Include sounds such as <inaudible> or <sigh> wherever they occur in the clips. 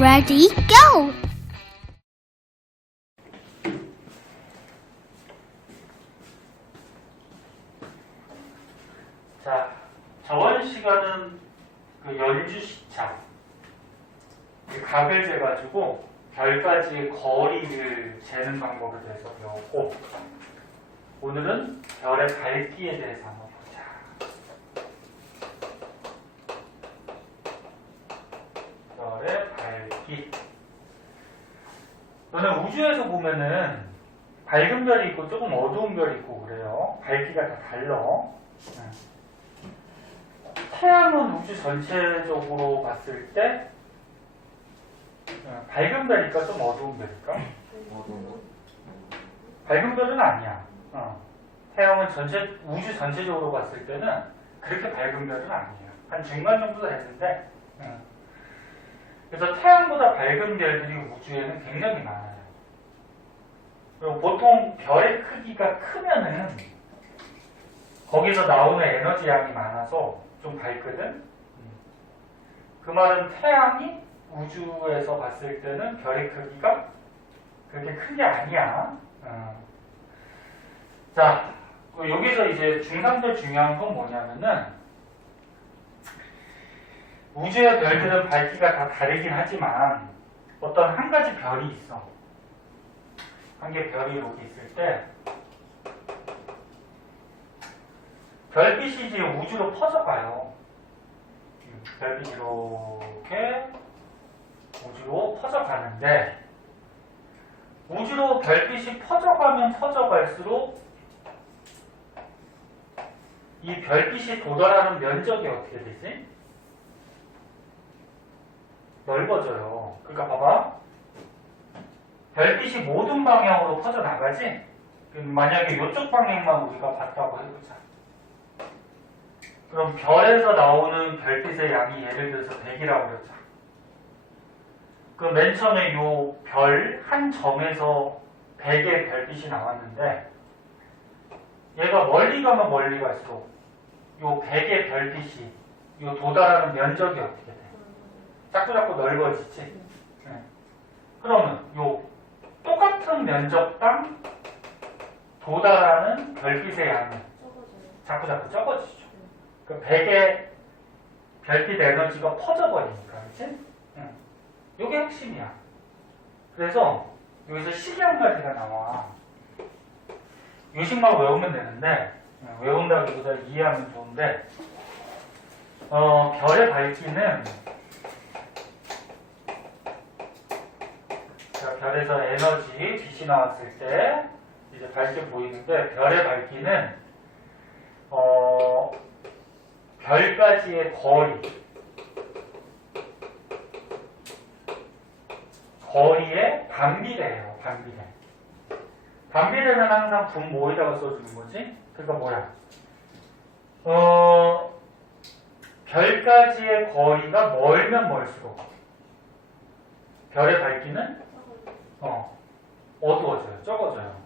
Ready, go! 자, 저번 시간은 그 연주 시차, 이 각을 재가지고 별까지의 거리를 재는 방법에 대해서 배웠고, 오늘은 별의 밝기에 대해서 한번 보자. 별의. 너는 우주에서 보면은 밝은 별이 있고 조금 어두운 별이 있고 그래요. 밝기가 다 달라. 응. 태양은 우주 전체적으로 봤을 때 어, 밝은 별일까 좀 어두운 별일까? 밝은 별은 아니야. 어. 태양은 전체 우주 전체적으로 봤을 때는 그렇게 밝은 별은 아니에요. 한 중간 정도 되는데. 어. 그래서 태양보다 밝은 별들이 우주에는 굉장히 많아요. 그리고 보통 별의 크기가 크면은 거기서 나오는 에너지 양이 많아서 좀 밝거든. 음. 그 말은 태양이 우주에서 봤을 때는 별의 크기가 그렇게 큰 게 아니야. 어. 자, 그 여기서 이제 중상절 중요한 건 뭐냐면은 우주의 별들은 밝기가 다 다르긴 하지만 어떤 한 가지 별이 있어. 한 개 별이 여기 있을 때 별빛이 이제 우주로 퍼져가요. 음, 별빛이 이렇게 우주로 퍼져가는데 우주로 별빛이 퍼져가면 퍼져갈수록 이 별빛이 도달하는 면적이 어떻게 되지? 넓어져요. 그러니까 봐봐. 별빛이 모든 방향으로 퍼져나가지? 만약에 이쪽 방향만 우리가 봤다고 해보자. 그럼 별에서 나오는 별빛의 양이 예를 들어서 100이라고 그러자. 그럼 맨 처음에 요 별 한 점에서 100의 별빛이 나왔는데 얘가 멀리 가면 멀리 갈수록 요 100의 별빛이 요 도달하는 면적이 어떻게 돼? 자꾸 자꾸 넓어지지? 네. 그러면 요 똑같은 면적당 도달하는 별빛의 양은 자꾸 자꾸 적어지죠. 그 100의 별빛 에너지가 퍼져버리니까, 그치? 응. 요게 핵심이야. 그래서 여기서 식이 한 가지가 나와. 요식만 외우면 되는데, 응, 외운다기보다 이해하면 좋은데, 어, 별의 밝기는, 별에서 에너지, 빛이 나왔을 때, 이제 밝게 보이는데, 별의 밝기는, 어, 별까지의 거리, 거리의 반비례예요, 반비례. 반비례는 항상 분모에다가 써주는 거지? 그러니까 뭐야? 어, 별까지의 거리가 멀면 멀수록 별의 밝기는 어, 어두워져요, 적어져요.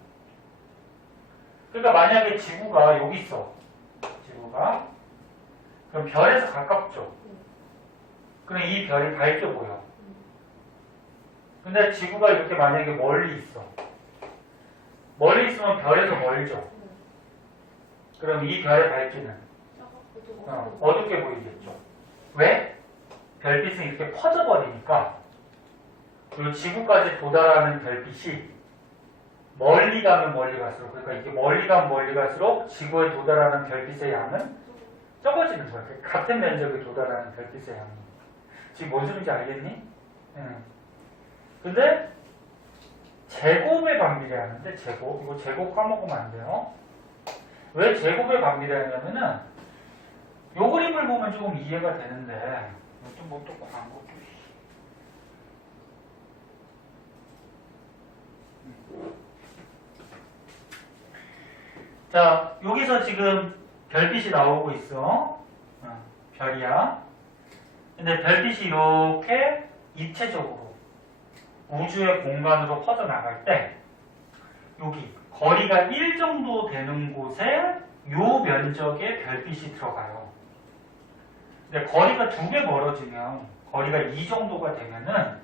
그러니까 만약에 지구가 여기 있어, 지구가 그럼 별에서 가깝죠. 그럼 이 별이 밝게 보여. 근데 지구가 이렇게 만약에 멀리 있어. 멀리 있으면 별에서 멀죠. 그럼 이 별의 밝기는 어, 어둡게 보이겠죠. 왜? 별빛은 이렇게 퍼져버리니까 그리고 지구까지 도달하는 별빛이 멀리 가면 멀리 갈수록 그러니까 이게 멀리 가면 멀리 갈수록 지구에 도달하는 별빛의 양은 적어지는. 그 같은 면적에 도달하는 별빛의 양이. 지금 뭔 소리인지 알겠니? 응. 근데 제곱의 반비례 하는데 제곱 이거 제곱 까먹으면 안 돼요. 왜 제곱의 반비례 하냐면은 요 그림을 보면 조금 이해가 되는데 또 뭐또 광고 자, 여기서 지금 별빛이 나오고 있어. 어, 별이야. 근데 별빛이 이렇게 입체적으로 우주의 공간으로 퍼져나갈 때 여기 거리가 1 정도 되는 곳에 요 면적에 별빛이 들어가요. 근데 거리가 두배 멀어지면 거리가 2 정도가 되면은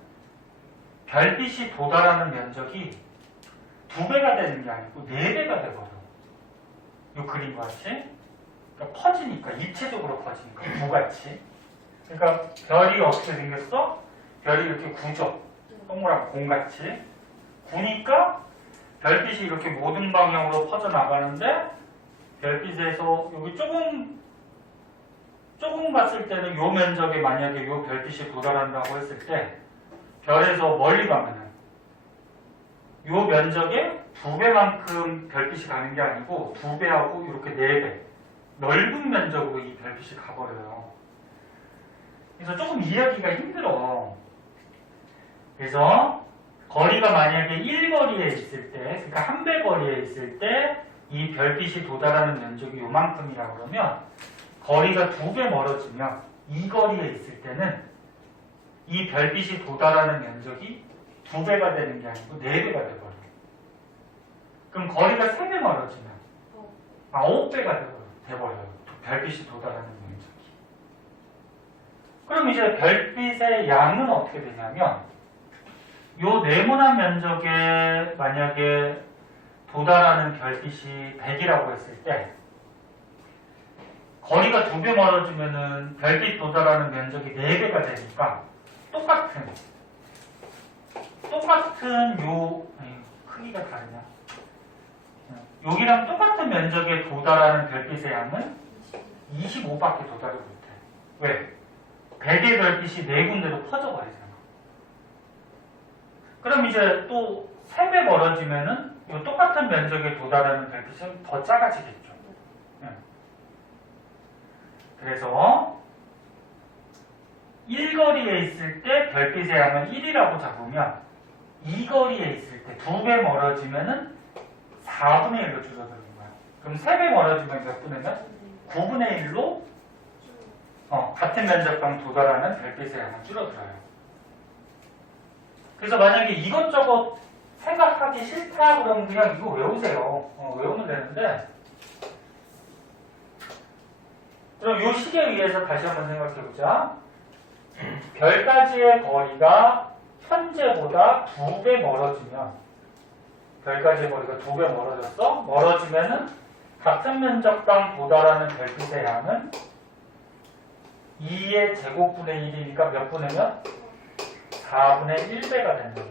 별빛이 도달하는 면적이 두 배가 되는 게 아니고 네 배가 돼버려. 이 그림과 같이. 그러니까 퍼지니까, 입체적으로 퍼지니까, 부같이. 그러니까 별이 어떻게 생겼어? 별이 이렇게 구죠. 동그란 공같이. 구니까 별빛이 이렇게 모든 방향으로 퍼져나가는데 별빛에서 여기 조금 조금 갔을 때는 요 면적에 만약에 요 별빛이 도달한다고 했을 때 별에서 멀리 가면은 요 면적에 두 배만큼 별빛이 가는 게 아니고 두 배하고 이렇게 네 배 넓은 면적으로 이 별빛이 가버려요. 그래서 조금 이해하기가 힘들어. 그래서 거리가 만약에 1거리에 있을 때, 그러니까 한 배 거리에 있을 때 이 별빛이 도달하는 면적이 요만큼이라고 그러면 거리가 두 배 멀어지면 이 거리에 있을 때는 이 별빛이 도달하는 면적이 두 배가 되는 게 아니고 네 배가 돼버려요. 그럼 거리가 세 배 멀어지면 아홉 배가 돼버려요. 별빛이 도달하는 면적이. 그럼 이제 별빛의 양은 어떻게 되냐면 요 네모난 면적에 만약에 도달하는 별빛이 100이라고 했을 때 거리가 두 배 멀어지면은 별빛 도달하는 면적이 4배가 되니까 똑같은 똑같은 요 크기가 다르냐 여기랑 똑같은 면적에 도달하는 별빛의 양은 25밖에 도달을 못해 왜? 100의 별빛이 네 군데로 퍼져버리잖아 그럼 이제 또 3배 멀어지면은 이 똑같은 면적에 도달하는 별빛은 더 작아지겠죠. 예. 그래서 1거리에 있을 때 별빛의 양은 1이라고 잡으면 2거리에 있을 때 2배 멀어지면은 4분의 1로 줄어드는 거야. 그럼 3배 멀어지면 몇 분의 9분의 1로 어, 같은 면적당 도달하는 별빛의 양은 줄어들어요. 그래서 만약에 이것저것 생각하기 싫다 그러면 그냥 이거 외우세요. 어, 외우면 되는데 그럼 이 식에 의해서 다시 한번 생각해보자. 별까지의 거리가 현재보다 두 배 멀어지면 별까지의 거리가 두 배 멀어졌어? 멀어지면은 같은 면적당 도달하는 별빛의 양은 2의 제곱분의 1이니까 몇 몇? 4분의 1배가 된다는 거야.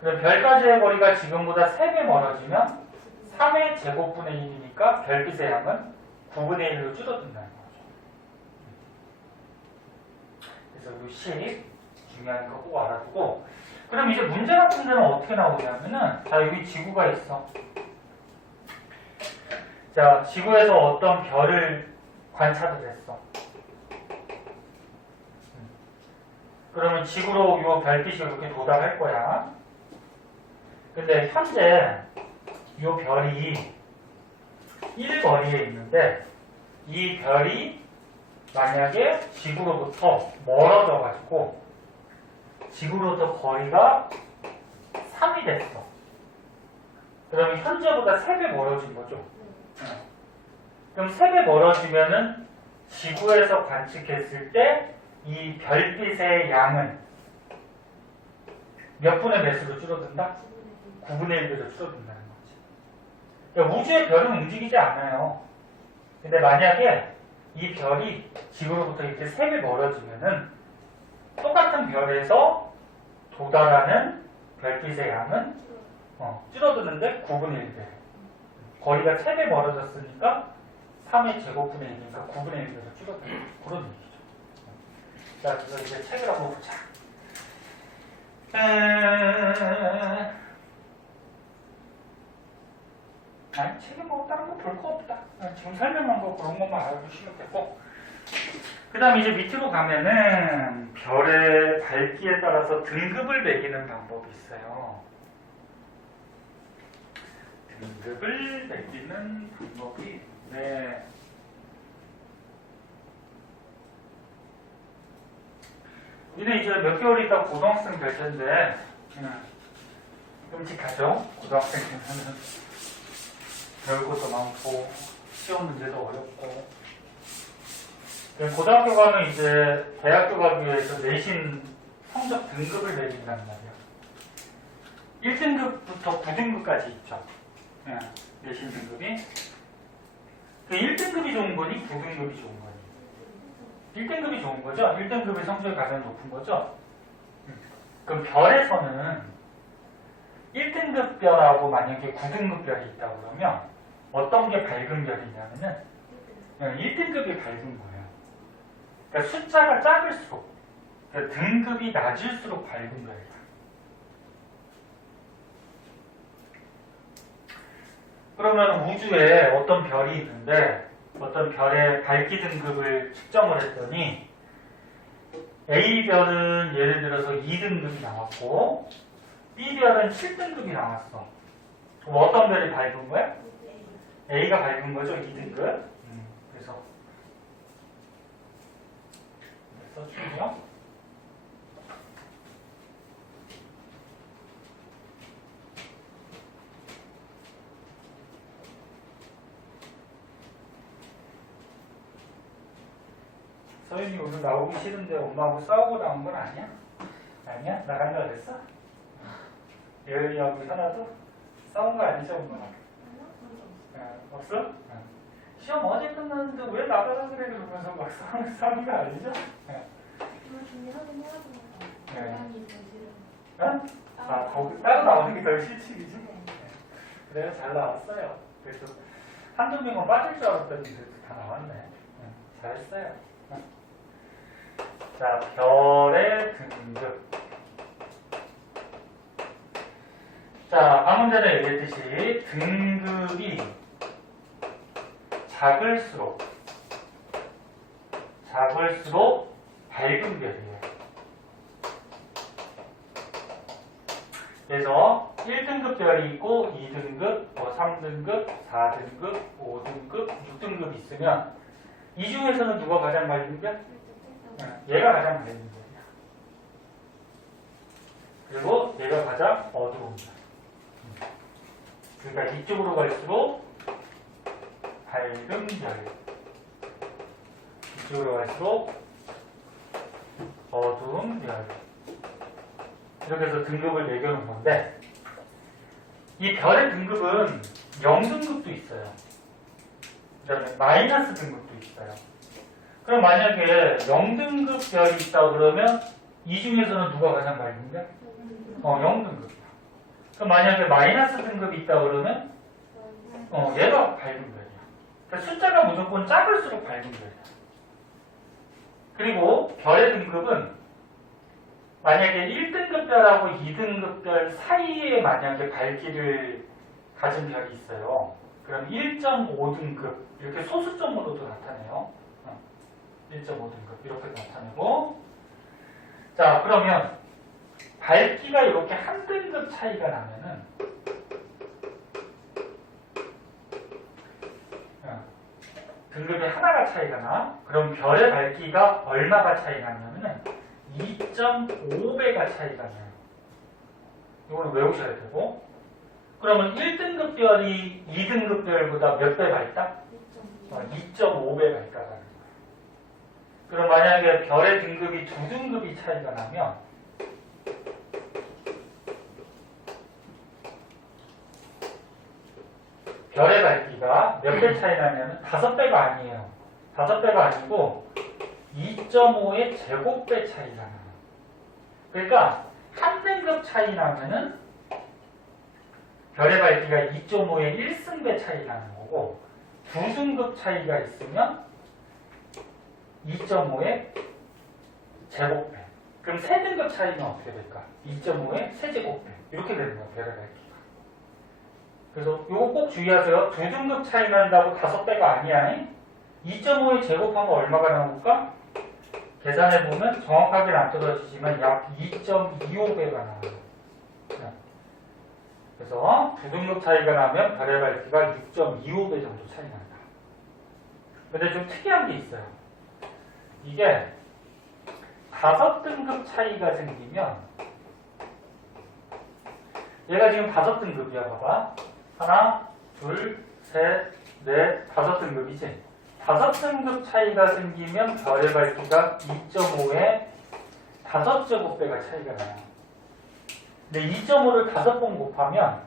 그럼 별까지의 거리가 지금보다 3배 멀어지면 3의 제곱분의 1이니까 별빛의 양은 9분의 1로 줄어든다는 거죠. 그래서 이식 중요한 거꼭 알아두고 그럼 이제 문제 같은 데는 어떻게 나오냐면은 자 여기 지구가 있어. 자 지구에서 어떤 별을 관찰을 했어. 그러면 지구로 이 별빛이 이렇게 도달할 거야. 근데 현재 이 별이 1거리에 있는데 이 별이 만약에 지구로부터 멀어져 가지고 지구로부터 거리가 3이 됐어. 그러면 현재보다 3배 멀어진 거죠. 어. 그럼 3배 멀어지면은 지구에서 관측했을 때 이 별빛의 양은 몇 분의 몇으로 줄어든다? 9분의 1배로 줄어든다는 거지. 그러니까 우주의 별은 움직이지 않아요. 근데 만약에 이 별이 지구로부터 이렇게 3배 멀어지면은 똑같은 별에서 도달하는 별빛의 양은 어, 줄어드는데 9분의 1배. 거리가 3배 멀어졌으니까 3의 제곱분의 1이니까 9분의 1배로 줄어드는 그런 얘기죠. 자, 그래서 이제 책을 한번 보자. 에... 아니, 책에 뭐 다른 거 볼 거 없다. 아, 지금 설명한 거 그런 것만 알아두시면 되고. 그 다음 이제 밑으로 가면은 별의 밝기에 따라서 등급을 매기는 방법이 있어요. 등급을 매기는 방법이 네. 우리는 이제 몇 개월 있다 고등학생 될 텐데, 음, 끔찍하죠? 고등학생 되면은 배울 <laughs> 것도 많고, 시험 문제도 어렵고. 그 고등학교 가면 이제 대학교 가기 위해서 내신 성적 등급을 매긴단 말이에요. 1등급부터 9등급까지 있죠. 예, 내신 등급이. 그 1등급이 좋은 거니 9등급이 좋은 거니? 1등급이 좋은 거죠? 1등급의 성적이 가장 높은 거죠? 음. 그럼 별에서는 1등급 별하고 만약에 9등급 별이 있다 그러면 어떤 게 밝은 별이냐면은 1등급이 밝은 거예요. 그러니까 숫자가 작을수록 그러니까 등급이 낮을수록 밝은 별이다. 그러면 우주에 어떤 별이 있는데 어떤 별의 밝기 등급을 측정을 했더니 A별은 예를 들어서 2등급이 나왔고 B별은 7등급이 나왔어. 그럼 어떤 별이 밝은 거야? A가 밝은 거죠, 2등급. 음, 그래서 써주세요. 서윤이 오늘 나오기 싫은데 엄마하고 싸우고 나온 건 아니야? 아니야? 나간다 그랬어? 예은이하고 현아도 싸운 거 아니죠, 엄마랑? 시험 어제 끝났는데 왜 나가라 그래 그러면서 막 싸우는, 싸우는 거 아니죠? 어? 어? 아, 거기 따로 나오는 게 더 실칙이지? 그래요, 잘 나왔어요. 그래서 한두 명은 빠질 줄 알았더니 다 나왔네. 응, 잘했어요. 응. 자, 별의 등급. 자, 방금 전에 얘기했듯이 등급이 작을수록 작을수록 밝은 별이에요. 그래서 1등급 별이 있고 2등급, 뭐 3등급, 4등급, 5등급, 6등급 있으면 이 중에서는 누가 가장 밝은 별? 네, 얘가 가장 밝은 별이야. 그리고 얘가 가장 어두운 별. 그러니까 이쪽으로 갈수록 밝은 별. 이쪽으로 갈수록 어두운 별. 이렇게 해서 등급을 매겨놓은 건데 이 별의 등급은 0등급도 있어요. 그 다음에 마이너스 등급도 있어요. 그럼 만약에 0등급 별이 있다 그러면 이 중에서는 누가 가장 밝은 별? 어, 0등급이야. 그럼 만약에 마이너스 등급이 있다 그러면 어, 얘가 밝은 별이야. 그러니까 숫자가 무조건 작을수록 밝은 별이야. 그리고 별의 등급은 만약에 1등급 별하고 2등급 별 사이에 만약에 밝기를 가진 별이 있어요. 그럼 1.5등급 이렇게 소수점으로도 나타내요. 1.5등급 이렇게 나타내고 자 그러면 밝기가 이렇게 한 등급 차이가 나면은 어, 등급이 하나가 차이가 나 그럼 별의 밝기가 얼마가 차이 나냐면은 2.5배가 차이가 나요. 이거는 외우셔야 되고 그러면 1등급 별이 2등급 별보다 몇 배 밝다? 어, 2.5배 밝다라는 거예요. 그럼 만약에 별의 등급이 두 등급이 차이가 나면 별의 밝기가 몇 배 차이 나냐면 다섯 배가 아니에요. 다섯 배가 아니고 2.5의 제곱배 차이가 나요. 그러니까 한 등급 차이 나면은 별의 밝기가 2.5의 1승배 차이 나는 거고 두 등급 차이가 있으면 2.5의 제곱배. 그럼 세 등급 차이는 어떻게 될까? 2.5의 세제곱배. 이렇게 되는 거예요, 별의 밝기가. 그래서 이거 꼭 주의하세요. 두 등급 차이 난다고 다섯 배가 아니야. 2.5의 제곱하면 얼마가 나올까? 계산해 보면 정확하게는 안 떨어지지만 약 2.25배가 나와요. 네. 그래서 두 등급 차이가 나면 별의 밝기가 6.25배 정도 차이 난다. 근데 좀 특이한 게 있어요. 이게 다섯 등급 차이가 생기면 얘가 지금 다섯 등급이야 봐봐 하나 둘 셋 넷 다섯 등급이지 다섯 등급 차이가 생기면 별의 밝기가 2.5에 다섯 제곱배가 차이가 나요 근데 2.5를 다섯 번 곱하면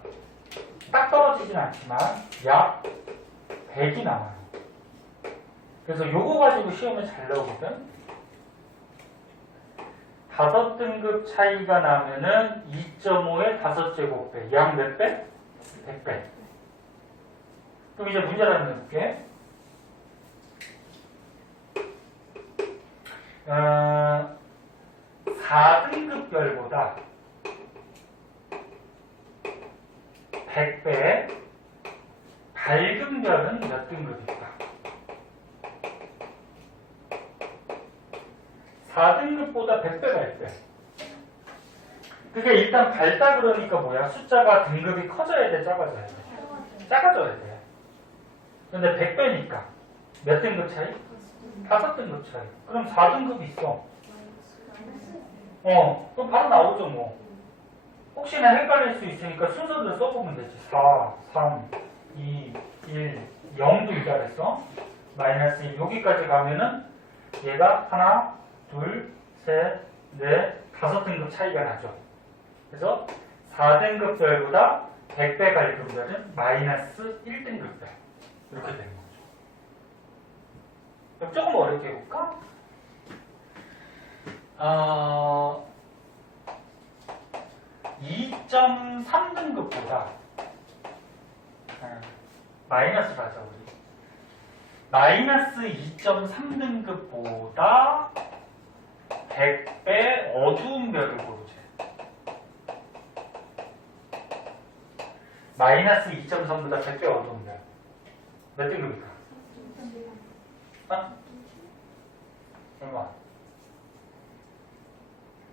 딱 떨어지진 않지만 약 100이 남아요. 그래서 요거 가지고 시험에 잘 나오거든. 다섯 등급 차이가 나면은 2.5의 다섯 제곱배, 약 몇 배? 100배. 그럼 이제 한번 해볼게. 어, 4등급별보다 100배 밝은 별은 몇 등급일까? 4등급보다 100배 밝대. 그게 일단 밝다 그러니까 뭐야? 숫자가 등급이 커져야 돼, 작아져야 돼? 작아져야 돼. 근데 100배니까 몇 등급 차이? 다섯 등급 차이. 그럼 4등급 있어. 어, 그럼 바로 나오죠, 뭐. 혹시나 헷갈릴 수 있으니까 순서대로 써보면 되지. 4, 3, 2, 1, 0도 있다 그랬어. 마이너스 1. 여기까지 가면은 얘가 하나, 둘, 셋, 넷, 다섯 등급 차이가 나죠. 그래서 4등급 별보다 100배 갈등 별은 마이너스 1등급 별. 이렇게 되는 거죠. 조금 어렵게 해볼까? 어, 2.3등급보다 마이너스 가자 우리 마이너스 2.3등급보다 100배 어두운 별을 고르자 마이너스 2.3보다 100배 어두운 별몇 등급일까? 어? 얼마?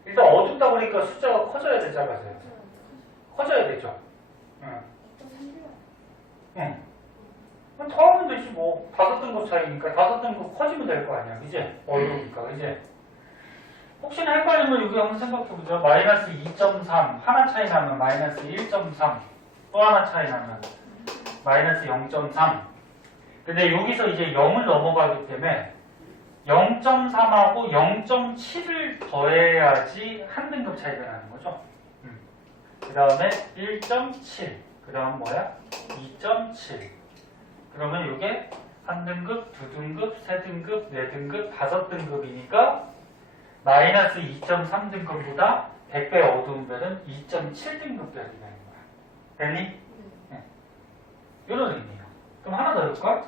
일단 어둡다 보니까 숫자가 커져야 돼, 작아져야 돼? 커져야 되죠? 응. 응. 그럼 더 하면 되지, 뭐. 다섯 등급 차이니까 다섯 등급 커지면 될 거 아니야, 그지? 어려우니까, 그지? 혹시나 헷갈리면 여기 한번 생각해보자. 마이너스 2.3, 하나 차이 나면 마이너스 1.3, 또 하나 차이 나면 마이너스 0.3. 근데 여기서 이제 0을 넘어가기 때문에 0.3하고 0.7을 더해야지 한 등급 차이가 나는 거죠. 그 다음에 1.7. 그 다음 뭐야? 2.7. 그러면 이게 한 등급, 두 등급, 세 등급, 네 등급, 다섯 등급이니까 마이너스 2.3 등급보다 100배 어두운 별은 2.7 등급 별이 되는 거야. 됐니? 네. 이런 의미야. 그럼 하나 더 해볼까?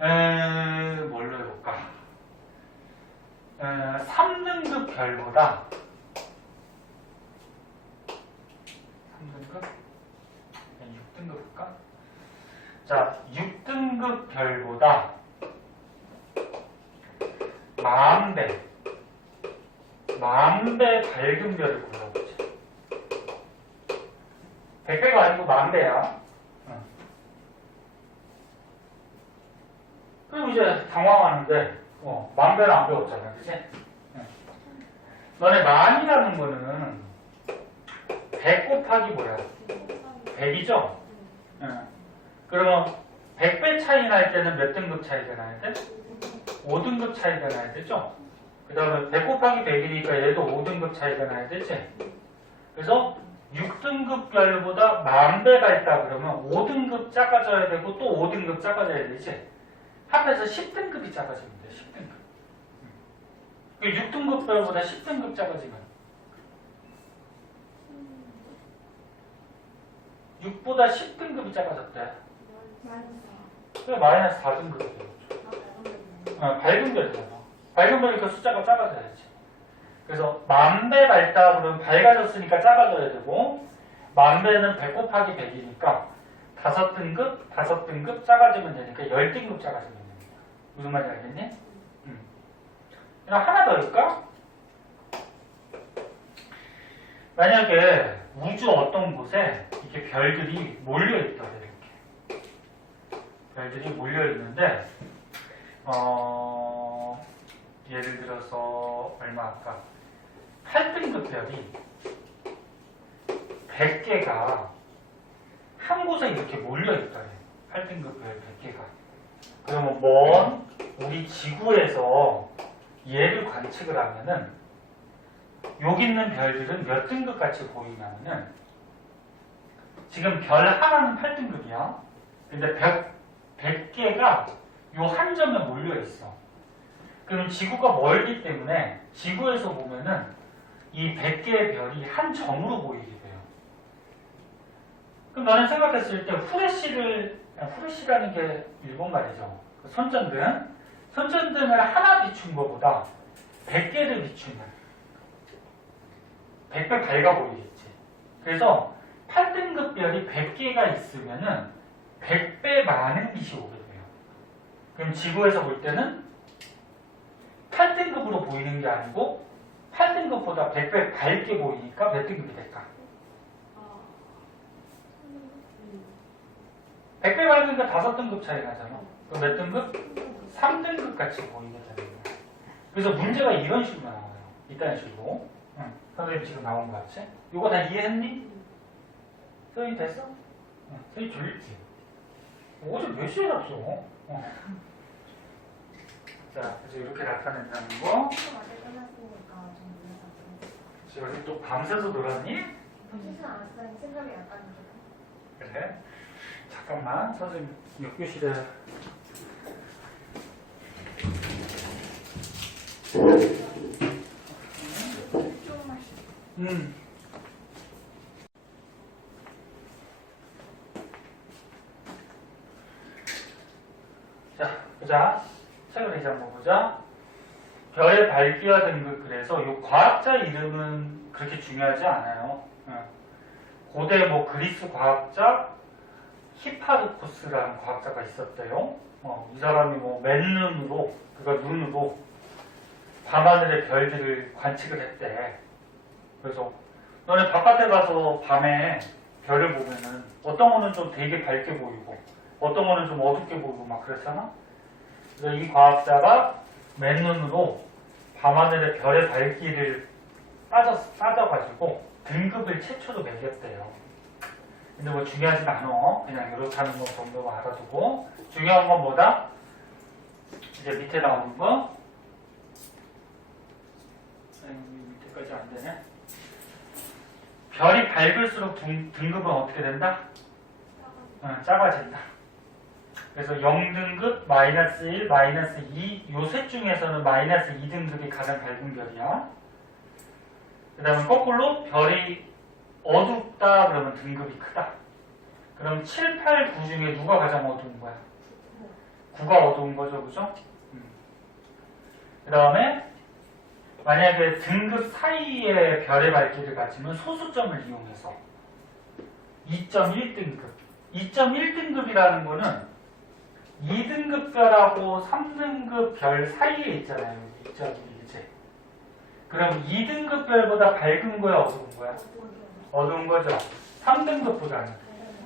에, 뭘로 해볼까? 에, 3등급 별보다 3등급? 6등급 볼까? 자, 6등급 별보다 만배 만배 밝은 별을 골라보자 100배가 아니고 만배야 그럼 이제 당황하는데 어, 만배는 안 배웠잖아 그치? 응. 너네 만이라는 거는 100 곱하기 뭐야? 100이죠? 응. 그러면 100배 차이 날 때는 몇 등급 차이가 나야 돼? 5등급 차이가 나야 되죠? 그 다음에 100 곱하기 100이니까 얘도 5등급 차이가 나야 되지? 그래서 6등급 별보다 만 배가 있다 그러면 5등급 작아져야 되고 또 5등급 작아져야 되지? 합해서 10등급이 작아지면 돼, 10등급. 그 6등급 별보다 10등급 작아지면 6보다 10등급이 작아졌대. 그래 마이너스 4등급이 되죠. 어, 밝은 별이잖아. 밝은 별이니까 숫자가 작아져야지. 그래서 만배 그러면 밝아졌으니까 작아져야 되고 만배는 100 곱하기 100이니까 다섯 등급, 다섯 등급 작아지면 되니까 10등급 작아지면 됩니다. 무슨 말인지 알겠니? 음. 하나 더 할까? 만약에 우주 어떤 곳에 이렇게 별들이 몰려 있더래 이렇게 별들이 몰려 있는데 어 예를 들어서 얼마 아까 8등급 별이 100개가 한 곳에 이렇게 몰려 있더래 8등급 별 100개가 그러면 먼 우리 지구에서 얘를 관측을 하면은 여기 있는 별들은 몇 등급 같이 보이냐면은 지금 별 하나는 8등급이야. 근데 100, 100개가 요 한 점에 몰려 있어. 그럼 지구가 멀기 때문에 지구에서 보면은 이 100개의 별이 한 점으로 보이게 돼요. 그럼 너는 생각했을 때 후레쉬를, 아, 후레쉬라는 게 일본 말이죠. 그 손전등. 손전등을 하나 비춘 것보다 100개를 비추면 100배 밝아 보이겠지. 그래서 8등급 별이 100개가 있으면은 100배 많은 빛이 오게 돼요. 그럼 지구에서 볼 때는 8등급으로 보이는 게 아니고 8등급보다 100배 밝게 보이니까 몇 등급이 될까? 100배 밝으니까 5등급 차이 나잖아. 그럼 몇 등급? 3등급 같이 보이게 되는 거야. 그래서 문제가 이런 식으로 나와요. 이딴 식으로. 응. 선생님 지금 나온 거 같지? 이거 다 이해했니? 선생님 됐어? 응. 선생님 졸립지? 어제 몇 시에 잤어? 어. 자, 그래서 이렇게 나타낸다는 거. 지금 또 밤새서 놀았니? 그래? 잠깐만, 선생님 6교시대 음. 자, 보자. 책을 이제 한번 보자. 별의 밝기와 등급 그래서 이 과학자 이름은 그렇게 중요하지 않아요. 어. 고대 뭐 그리스 과학자 히파르코스라는 과학자가 있었대요. 어, 이 사람이 뭐 맨눈으로 그가 눈으로 밤하늘의 별들을 관측을 했대. 그래서 너네 바깥에 가서 밤에 별을 보면은 어떤 거는 좀 되게 밝게 보이고 어떤 거는 좀 어둡게 보이고 막 그랬잖아. 그래서 이 과학자가 맨눈으로 밤하늘의 별의 밝기를 따져, 따져가지고 등급을 최초로 매겼대요. 근데 뭐 중요하진 않아. 그냥 이렇다는 거 정도 알아두고 중요한 건 뭐다? 이제 밑에 나오는 거. 밑에까지 안 되네. 별이 밝을수록 등, 등급은 어떻게 된다? 어, 작아진다. 그래서 0등급, 마이너스 1, 마이너스 2, 요 셋 중에서는 마이너스 2등급이 가장 밝은 별이야. 그 다음에 거꾸로 별이 어둡다 그러면 등급이 크다. 그럼 7, 8, 9 중에 누가 가장 어두운 거야? 9가 어두운 거죠, 그죠? 그 다음에 만약에 등급 사이에 별의 밝기를 가지면 소수점을 이용해서 2.1등급 2.1등급이라는 거는 2등급 별하고 3등급 별 사이에 있잖아요. 2.1이제. 그럼 2등급 별보다 밝은 거야, 어두운 거야? 어두운 거죠. 3등급보다는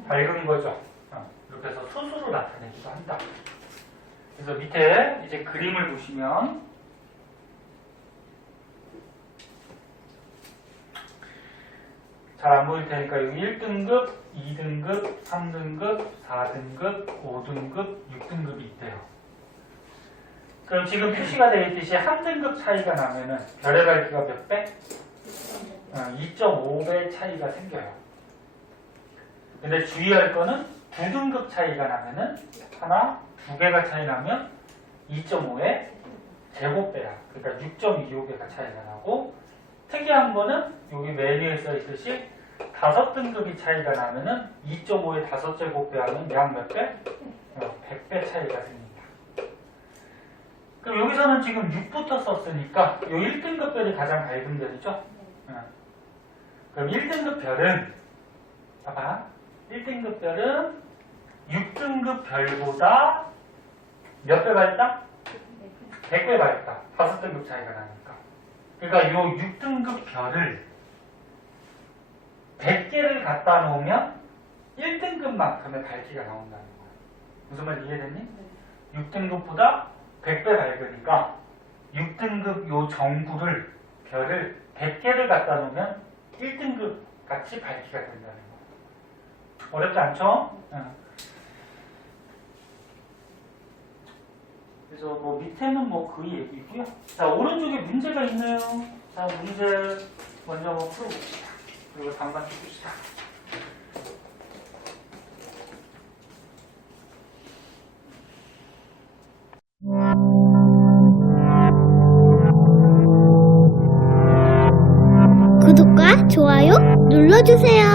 밝은 거죠. 어, 이렇게 해서 소수로 나타내기도 한다. 그래서 밑에 이제 그림을 보시면 잘 안 보일 테니까 여기 1등급, 2등급, 3등급, 4등급, 5등급, 6등급이 있대요. 그럼 지금 표시가 되어 있듯이 한 등급 차이가 나면은 별의 밝기가 몇 배? 어, 2.5배 차이가 생겨요. 근데 주의할 거는 9등급 차이가 나면은 하나, 두 개가 차이 나면 2.5의 제곱배야. 그러니까 6.25배가 차이가 나고 특이한 거는 여기 메뉴에 써 있듯이 다섯 등급이 차이가 나면은 2.5의 다섯 제곱배 하면 약 몇 배? 어, 100배 차이가 생긴다. 그럼 여기서는 지금 6부터 썼으니까 요 1등급 별이 가장 밝은 별이죠? 어. 그럼 1등급 별은 봐봐 1등급 별은 6등급 별보다 몇 배 밝다? 100배 밝다. 다섯 등급 차이가 나니까. 그러니까 요 6등급 별을 100개를 갖다 놓으면 1등급만큼의 밝기가 나온다는 거야. 무슨 말 이해됐니? 6등급보다 100배 밝으니까 6등급 요 정구를 별을 100개를 갖다 놓으면 1등급 같이 밝기가 된다는 거야. 어렵지 않죠? 응. 그래서 뭐 밑에는 뭐 그 얘기고요. 자 오른쪽에 문제가 있나요? 자, 문제 먼저 한번 풀어봅시다. 그리고 당관 해봅시다. 구독과 좋아요 눌러주세요.